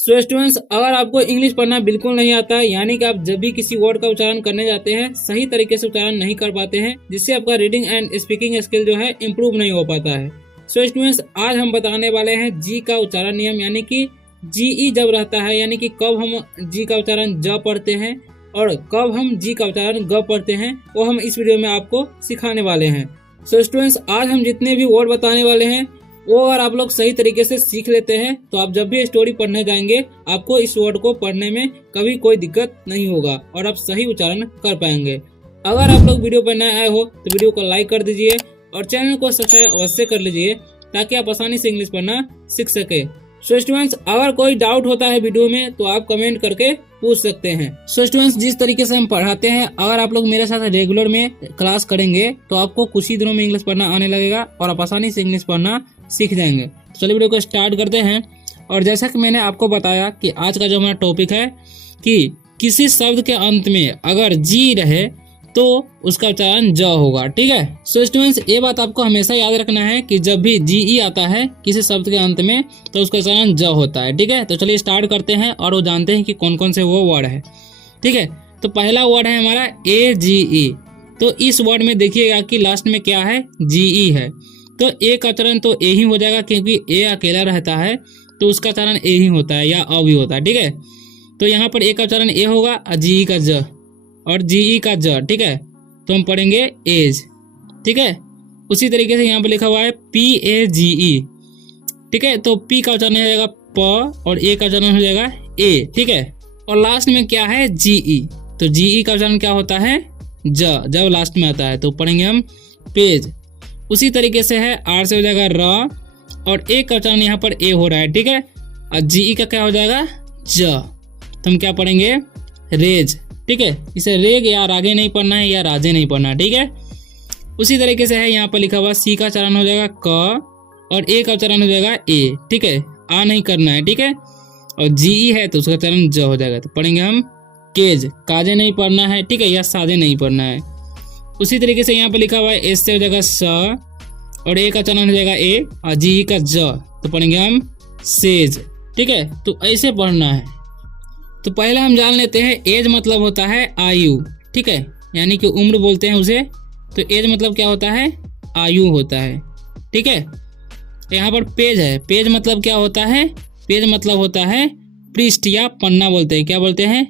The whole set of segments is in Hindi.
सो स्टूडेंट्स, अगर आपको इंग्लिश पढ़ना बिल्कुल नहीं आता है, यानी कि आप जब भी किसी वर्ड का उच्चारण करने जाते हैं सही तरीके से उच्चारण नहीं कर पाते हैं, जिससे आपका रीडिंग एंड स्पीकिंग स्किल जो है इम्प्रूव नहीं हो पाता है। सो स्टूडेंट्स, आज हम बताने वाले हैं जी का उच्चारण नियम, यानी कि जीई जब रहता है, यानी कि कब हम जी का उच्चारण ज पढ़ते हैं और कब हम जी का उच्चारण ग पढ़ते हैं, वो हम इस वीडियो में आपको सिखाने वाले हैं। सो स्टूडेंट्स, आज हम जितने भी वर्ड बताने वाले हैं वो अगर आप लोग सही तरीके से सीख लेते हैं तो आप जब भी स्टोरी पढ़ने जाएंगे आपको इस वर्ड को पढ़ने में कभी कोई दिक्कत नहीं होगा और आप सही उच्चारण कर पाएंगे। अगर आप लोग वीडियो पर नए आए हो तो वीडियो को लाइक कर दीजिए और चैनल को सब्सक्राइब अवश्य कर लीजिए ताकि आप आसानी से इंग्लिश पढ़ना सीख सके। सो स्टूडेंट्स, अगर कोई डाउट होता है वीडियो में तो आप कमेंट करके पूछ सकते हैं। सो स्टूडेंट्स, जिस तरीके से हम पढ़ाते हैं, अगर आप लोग मेरे साथ रेगुलर में क्लास करेंगे तो आपको कुछ ही दिनों में इंग्लिश पढ़ना आने लगेगा और आप आसानी से इंग्लिश पढ़ना सीख जाएंगे। तो चलिए वीडियो को स्टार्ट करते हैं। और जैसा कि मैंने आपको बताया कि आज का जो हमारा टॉपिक है कि किसी शब्द के अंत में अगर जी रहे तो उसका उच्चारण ज होगा। ठीक है। सो स्टूडेंट्स, ये बात आपको हमेशा याद रखना है कि जब भी जी ई आता है किसी शब्द के अंत में तो उसका उच्चारण ज होता है। ठीक है। तो चलिए स्टार्ट करते हैं और वो जानते हैं कि कौन कौन से वो वर्ड है। ठीक है। तो पहला वर्ड है हमारा ए जी ई। तो इस वर्ड में देखिएगा कि लास्ट में क्या है, जी ई है। तो ए का उच्चारण तो ए ही हो जाएगा, क्योंकि ए अकेला रहता है तो उसका उच्चारण ए ही होता है या अ भी होता है। ठीक है। तो यहाँ पर ए का उच्चारण ए होगा और जी ई का ज और जी ई का ज। ठीक है। तो हम पढ़ेंगे एज। ठीक है। उसी तरीके से यहाँ पर लिखा हुआ है पी ए जी ई। ठीक है। तो पी का उच्चारण हो जाएगा प और ए का उच्चारण हो जाएगा ए। ठीक है। और लास्ट में क्या है, जी ई। तो जी ई का उच्चारण क्या होता है, ज, जब लास्ट में आता है तो पढ़ेंगे हम पेज। उसी तरीके से है आर से हो जाएगा र और ए का उच्चारण यहाँ पर ए हो रहा है। ठीक है। और जी ई का क्या हो जाएगा, ज। तो हम क्या पढ़ेंगे, रेज। ठीक है। इसे रेग या रागे नहीं पढ़ना है या राजे नहीं पढ़ना है। ठीक है। उसी तरीके से है यहाँ पर लिखा हुआ सी का उच्चारण हो जाएगा क और ए का उच्चारण हो जाएगा ए। ठीक है। आ नहीं करना है। ठीक है। और जी ई है तो उसका उच्चारण ज हो जाएगा। तो पढ़ेंगे हम केज। काजे नहीं पढ़ना है। ठीक है। या साजे नहीं पढ़ना है। उसी तरीके से यहाँ पर लिखा हुआ है एस से हो जाएगा स और ए का उच्चारण हो जाएगा ए और जी ई का ज। तो पढ़ेंगे हम सेज। ठीक है। तो ऐसे पढ़ना है। तो पहले हम जान लेते हैं एज मतलब होता है आयु। ठीक है। यानी कि उम्र बोलते हैं उसे। तो एज मतलब क्या होता है, आयु होता है। ठीक है। यहाँ पर पेज है। पेज मतलब क्या होता है, पेज मतलब होता है पृष्ठ या पन्ना बोलते हैं। क्या बोलते हैं,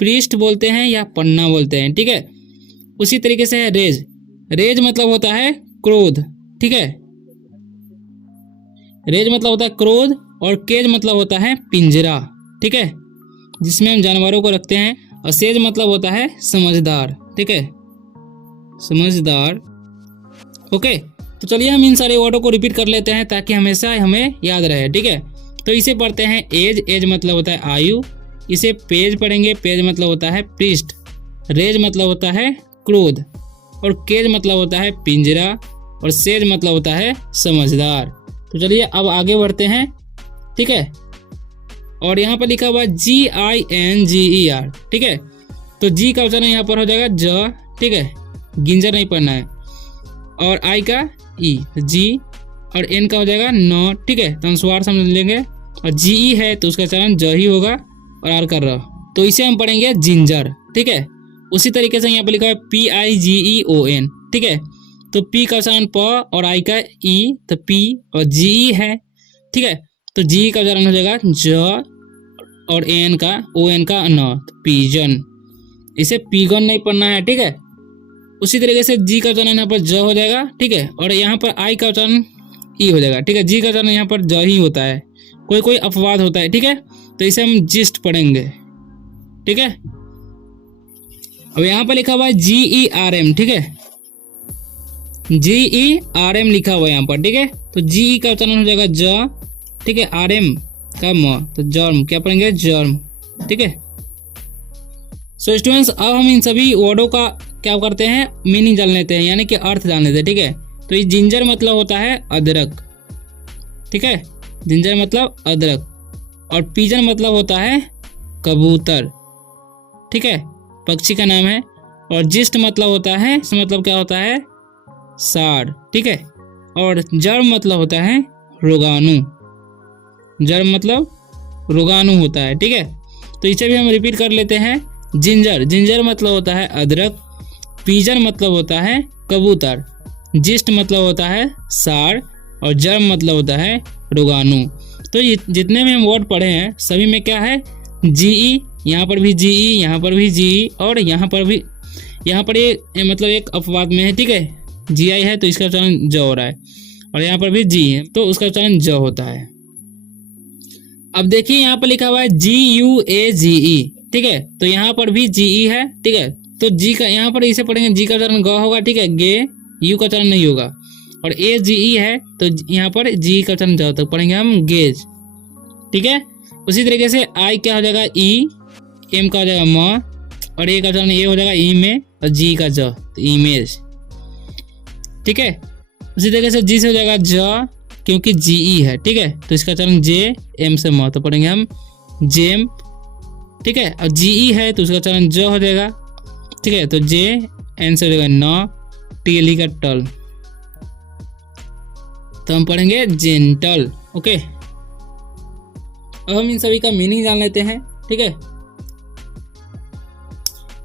पृष्ठ बोलते हैं या पन्ना बोलते हैं। ठीक है। उसी तरीके से है रेज। रेज मतलब होता है क्रोध। ठीक है। रेज मतलब होता है क्रोध और केज मतलब होता है पिंजरा। ठीक है, जिसमें हम जानवरों को रखते हैं। और सेज मतलब होता है समझदार। ठीक है, समझदार। ओके। तो चलिए हम इन सारे वर्डों को रिपीट कर लेते हैं ताकि हमेशा हमें याद रहे। ठीक है। तो इसे पढ़ते हैं एज। एज मतलब होता है आयु। इसे पेज पढ़ेंगे। पेज मतलब होता है पृष्ठ। रेज मतलब होता है क्रोध और केज मतलब होता है पिंजरा और सेज मतलब होता है समझदार। तो चलिए अब आगे बढ़ते हैं। ठीक है। और यहाँ पर लिखा हुआ है GINGER। ठीक है। तो जी का उच्चारण यहाँ पर हो जाएगा ज। ठीक है। गिंजर नहीं पढ़ना है। और आई का ई, जी। और एन का हो जाएगा न। ठीक है। तो अनुस्वार समझ लेंगे। और जी ई है तो उसका उच्चारण ज ही होगा और आर कर रहा, तो इसे हम पढ़ेंगे जिंजर। ठीक है। उसी तरीके से यहाँ पर लिखा है PIGEON। ठीक है। तो पी का उच्चारण प और आई का ई, तो पी और जी ई है। ठीक है। तो जी का उच्चारण हो जाएगा ज और एन का ओ एन का न, तो पीजन। इसे पीगन नहीं पढ़ना है। ठीक है। उसी तरीके से जी का उच्चारण यहाँ पर ज हो जाएगा। ठीक है। और यहाँ पर आई का उच्चारण ई हो जाएगा। ठीक है। जी का उच्चारण यहाँ पर ज ही होता है, कोई कोई अपवाद होता है। ठीक है। तो इसे हम जिस्ट पढ़ेंगे। ठीक है। अब यहाँ पर लिखा हुआ है GERM। ठीक है। GERM लिखा हुआ है यहाँ पर। ठीक है। तो जी का उच्चारण हो जाएगा ज। ठीक है। RM का म, तो जर्म। क्या पढ़ेंगे, जर्म। ठीक है। सो स्टूडेंट्स, अब हम इन सभी वर्डों का क्या करते हैं, मीनिंग जान लेते हैं, यानी कि अर्थ जान लेते हैं। ठीक है। तो ये जिंजर मतलब होता है अदरक। ठीक है। जिंजर मतलब अदरक। और पिजन मतलब होता है कबूतर। ठीक है, पक्षी का नाम है। और जिस्ट मतलब होता है, इसका मतलब क्या होता है, साड़। ठीक है। और जर्म मतलब होता है रोगाणु। जर्म मतलब रोगाणु होता है। ठीक है, तो इसे भी हम रिपीट कर लेते हैं। जिंजर, जिंजर मतलब होता है अदरक। पिजन मतलब होता है कबूतर। जिस्ट मतलब होता है सार। और जर्म मतलब होता है रोगाणु। तो ये जितने भी हम वर्ड पढ़े हैं सभी में क्या है, जीई, यहाँ पर भी जीई, यहाँ पर भी जीई, और यहाँ पर भी, यहाँ पर ये मतलब एक अपवाद में है। ठीक है, जीआई है तो इसका उच्चारण ज हो रहा है, और यहाँ पर भी जी है तो उसका उच्चारण ज होता है। अब देखिए यहाँ पर लिखा हुआ है GUAGE। ठीक है, तो यहाँ पर भी जीई है। ठीक है, तो जी का यहाँ पर इसे पढ़ेंगे, जी का उच्चारण ग होगा। ठीक है, गे, यू का उच्चारण नहीं होगा। और AGE है तो यहाँ पर जी का उच्चारण ज होता है, पढ़ेंगे हम गेज। ठीक है, उसी तरीके से आई क्या हो जाएगा ई, एम का हो जाएगा म, और ए का उच्चारण ए हो जाएगा ई में, और जी का ज तो इमेज। ठीक है, उसी तरीके से जी से हो जाएगा ज, क्योंकि जीई है। ठीक है, तो इसका उच्चारण जे, एम से म, तो पढ़ेंगे हम जेम। ठीक है, और जीई है तो उसका उच्चारण ज हो जाएगा। ठीक है, तो जे, एन से हो जाएगा न, टीएलई का टल, तो हम पढ़ेंगे जेंटल। ओके, अब हम इन सभी का मीनिंग जान लेते हैं। ठीक है,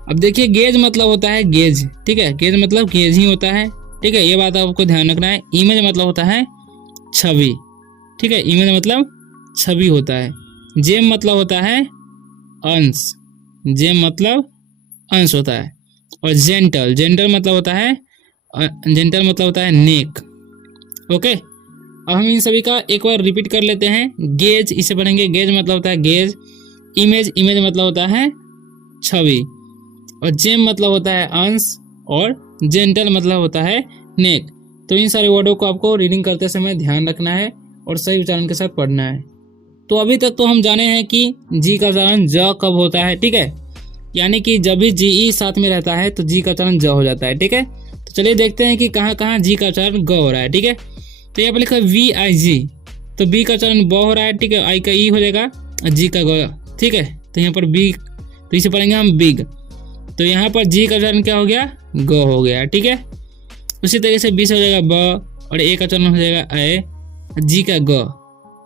अब देखिए गेज मतलब होता है गेज। ठीक है, गेज मतलब गेज ही होता है। ठीक है, ये बात आपको ध्यान रखना है। इमेज मतलब होता है छवि। ठीक है, इमेज मतलब छवि होता है। जेम मतलब होता है अंश, जेम मतलब अंश होता है। और जेंटल, जेंटल मतलब होता है, जेंटल मतलब होता है नेक। ओके, अब हम इन सभी का एक बार रिपीट कर लेते हैं। गेज, इसे पढ़ेंगे, गेज मतलब होता है गेज। इमेज, इमेज मतलब होता है छवि। और जेम मतलब होता है अंश, और जेंटल मतलब होता है नेक। तो इन सारे वर्डों को आपको रीडिंग करते समय ध्यान रखना है और सही उच्चारण के साथ पढ़ना है। तो अभी तक तो हम जाने हैं कि जी का उच्चारण ज कब होता है। ठीक है, यानी कि जब भी जीई साथ में रहता है तो जी का उच्चारण ज हो जाता है। ठीक है, तो चलिए देखते हैं कि कहाँ कहाँ जी का उच्चारण ग हो रहा है। ठीक है, तो यहाँ पर लिखा है VIG, तो बी का उच्चारण ब हो रहा है। ठीक है, आई का ई हो जाएगा, जी का ग। ठीक है, तो यहाँ पर बी, तो इसे पढ़ेंगे हम बिग। तो यहाँ पर जी का उच्चारण क्या हो गया, ग हो गया। ठीक है, उसी तरीके से बी से हो जाएगा ब, और ए का उच्चारण हो जाएगा ए, जी का ग,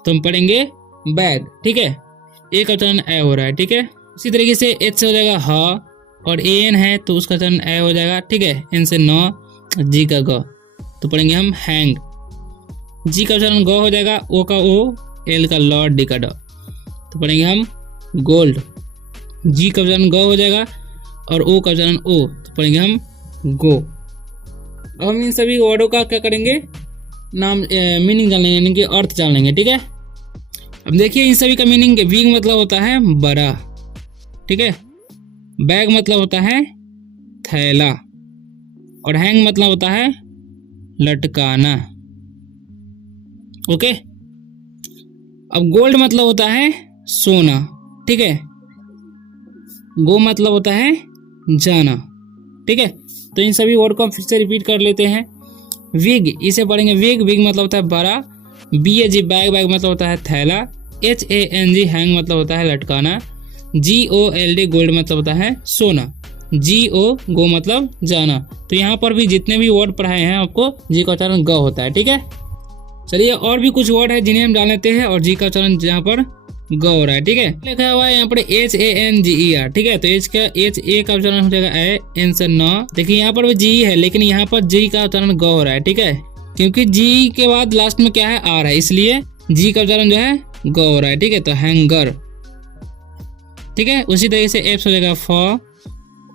तो हम पढ़ेंगे बैग। ठीक है, ए का उच्चारण ए हो रहा है। ठीक है, उसी तरीके से एच से हो जाएगा ह, और एन है तो उसका उच्चारण ए हो जाएगा। ठीक है, एन से न, जी का ग, तो पढ़ेंगे हम हैंग। जी का उच्चारण ग हो जाएगा, ओ का ओ, एल का ल, डी का ड, तो पढ़ेंगे हम गोल्ड। जी का उच्चारण ग हो जाएगा, और ओ का उच्चारण ओ, तो पढ़ेंगे हम गो। अब हम इन सभी वर्डों का क्या करेंगे, नाम मीनिंग जान लेंगे, यानी कि अर्थ जान लेंगे। ठीक है, अब देखिए इन सभी का मीनिंग। बिग मतलब होता है बड़ा। ठीक है, बैग मतलब होता है थैला, और हैंग मतलब होता है लटकाना। ओके, अब गोल्ड मतलब होता है सोना। ठीक है, गो मतलब होता है जाना। ठीक है, तो इन सभी वर्ड को हम फिर से रिपीट कर लेते हैं। विग, इसे पढ़ेंगे विग, विग मतलब होता है बड़ा। BAG बैग, बैग मतलब होता है थैला। HANG हैंग मतलब होता है लटकाना। GOLD गोल्ड मतलब होता है सोना। GO गो मतलब जाना। तो यहाँ पर भी जितने भी वर्ड पढ़ाए हैं आपको जी का उच्चारण ग होता है। ठीक है, चलिए और भी कुछ वर्ड है जिन्हें हम जान लेते हैं, और जी का उच्चारण यहाँ पर ग हो रहा है। ठीक है, लिखा हुआ है यहाँ पर HANGER। ठीक है, तो एच का एच, ए का उच्चारण हो जाएगा ए, एन से न। देखिए यहाँ पर भी जी है, लेकिन यहाँ पर जी का उच्चारण ग हो रहा है। ठीक है, क्योंकि जी के बाद लास्ट में क्या है, आर है, इसलिए जी का उच्चारण जो है ग हो रहा है। ठीक है, तो हैंगर। ठीक है, उसी तरीके से एफ हो जाएगा फ,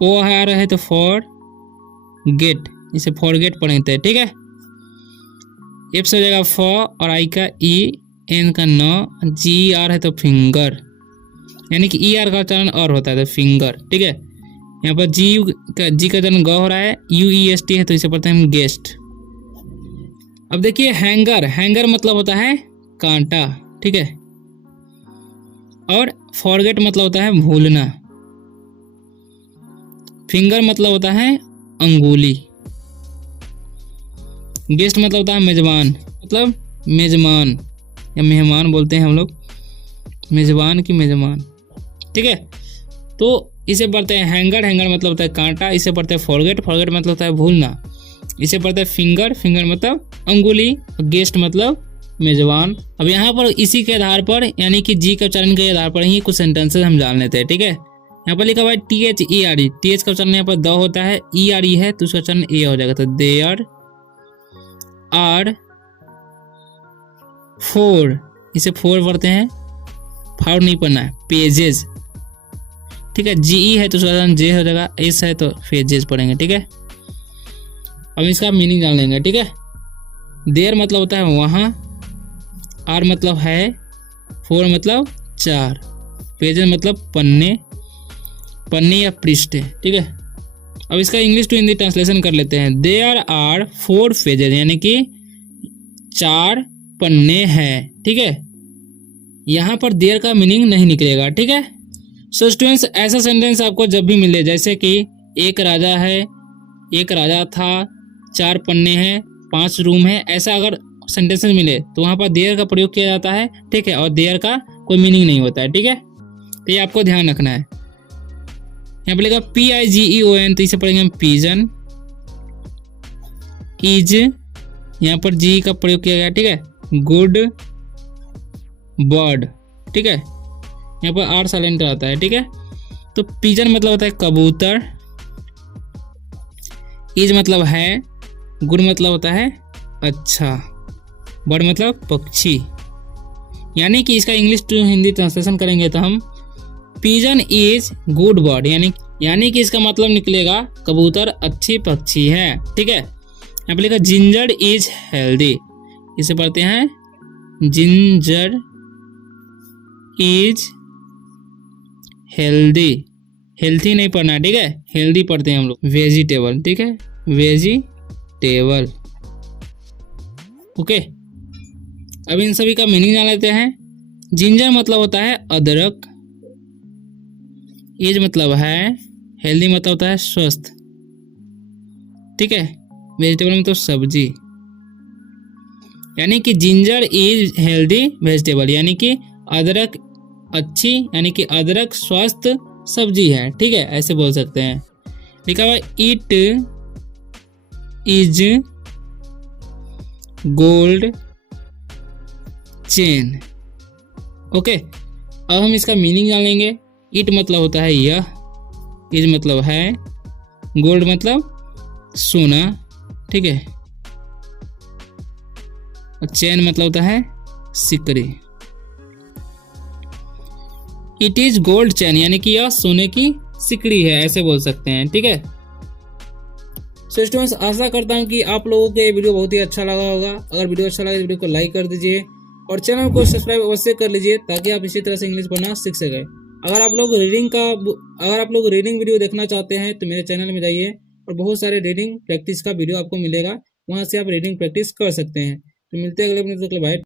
ओ आ रहा है तो फॉर गेट, इसे फॉर गेट पढ़ते हैं। ठीक है, एफ से हो जाएगा फ, और आई का ई, एन का न, जी आर है तो फिंगर, यानी कि ई आर का उच्चारण और होता है तो फिंगर। ठीक है, यहाँ पर जी का उच्चारण ग हो रहा है, UEST है तो इसे पढ़ते हैं हम गेस्ट। अब देखिए हैंगर, हैंगर मतलब होता है कांटा। ठीक है, और फॉरगेट मतलब होता है भूलना। फिंगर मतलब होता है अंगुली। गेस्ट मतलब होता है मेजबान, मतलब मेजमान या मेहमान बोलते हैं हम लोग, मेजबान की मेजबान। ठीक है, तो इसे पढ़ते हैं हैंगर, हैंगर मतलब होता है कांटा। इसे पढ़ते हैं फॉरगेट, फॉरगेट मतलब होता है भूलना। इसे पढ़ते हैं फिंगर, फिंगर मतलब अंगुली। गेस्ट मतलब मेजबान। अब यहाँ पर इसी के आधार पर यानी कि जी के उच्चारण के आधार पर ही कुछ सेंटेंसेस हम जान लेते हैं। ठीक है, यहाँ पर लिखा हुआ है THERE, TH का उच्चारण यहाँ पर द होता है, ERE है तो उसका उच्चारण ए हो जाएगा। तो देयर आर 4, इसे 4 पढ़ते हैं, फाउर नहीं पढ़ना है, पेजेस। ठीक है, GE है तो उसका उच्चारण जे हो जाएगा, एस है तो पेजेस पढ़ेंगे। ठीक है, अब इसका मीनिंग जान लेंगे। ठीक है, देयर मतलब होता है वहाँ, आर मतलब है, 4 मतलब 4, पेजेस मतलब पन्ने, पन्ने या पृष्ठ। ठीक है, अब इसका इंग्लिश टू हिंदी ट्रांसलेशन कर लेते हैं। देयर आर 4 पेजेस, यानी कि 4 पन्ने हैं। ठीक है, यहाँ पर देयर का मीनिंग नहीं निकलेगा। ठीक है, सो स्टूडेंट्स ऐसा सेंटेंस आपको जब भी मिले, जैसे कि एक राजा है, एक राजा था, 4 पन्ने हैं, 5 रूम है, ऐसा अगर सेंटेंसेस मिले तो वहाँ पर देयर का प्रयोग किया जाता है। ठीक है, और देयर का कोई मीनिंग नहीं होता है। ठीक है, तो ये आपको ध्यान रखना है। यहाँ पर लिखा PIGEON, तो इसे पढ़ेंगे हम पिजन। इज, यहाँ पर जी का प्रयोग किया गया। ठीक है, गुड बर्ड। ठीक है, यहाँ पर आर साइलेंट आता है। ठीक है, तो पिजन मतलब होता है कबूतर, इज मतलब है, गुड मतलब होता है अच्छा, बर्ड मतलब पक्षी। यानी कि इसका इंग्लिश टू हिंदी ट्रांसलेशन करेंगे तो हम पिजन इज गुड बर्ड, यानी कि इसका मतलब निकलेगा कबूतर अच्छी पक्षी है। ठीक है, यहाँ पे लिखा जिंजर इज हेल्दी, इसे पढ़ते हैं जिंजर इज हेल्दी, हेल्थी नहीं पढ़ना है। ठीक है, हेल्दी पढ़ते हैं हम लोग। वेजिटेबल, ठीक है, वेजिटेबल। ओके, अब इन सभी का मीनिंग जान लेते हैं। जिंजर मतलब होता है अदरक, एज मतलब है, हेल्दी मतलब होता है स्वस्थ। ठीक है, वेजिटेबल मतलब सब्जी, यानी कि जिंजर इज हेल्दी वेजिटेबल, यानी कि अदरक अच्छी, यानी कि अदरक स्वस्थ सब्जी है। ठीक है, ऐसे बोल सकते हैं। लिखा हुआ it is gold chain. Okay, अब हम इसका मीनिंग जान लेंगे। इट मतलब होता है यह, इज मतलब है, गोल्ड मतलब सोना। ठीक है, और चेन मतलब होता है सिकड़ी। इट इज गोल्ड चेन, यानी कि यह सोने की सिकड़ी है, ऐसे बोल सकते हैं। ठीक है, सो स्टूडेंट्स आशा करता हूँ कि आप लोगों को ये वीडियो बहुत ही अच्छा लगा होगा। अगर वीडियो अच्छा लगा तो वीडियो को लाइक कर दीजिए और चैनल को सब्सक्राइब अवश्य कर लीजिए, ताकि आप इसी तरह से इंग्लिश पढ़ना सीख सकें। अगर आप लोग रीडिंग वीडियो देखना चाहते हैं तो मेरे चैनल में जाइए और बहुत सारे रीडिंग प्रैक्टिस का वीडियो आपको मिलेगा, वहाँ से आप रीडिंग प्रैक्टिस कर सकते हैं। तो मिलते हैं अगले वीडियो में, बाय।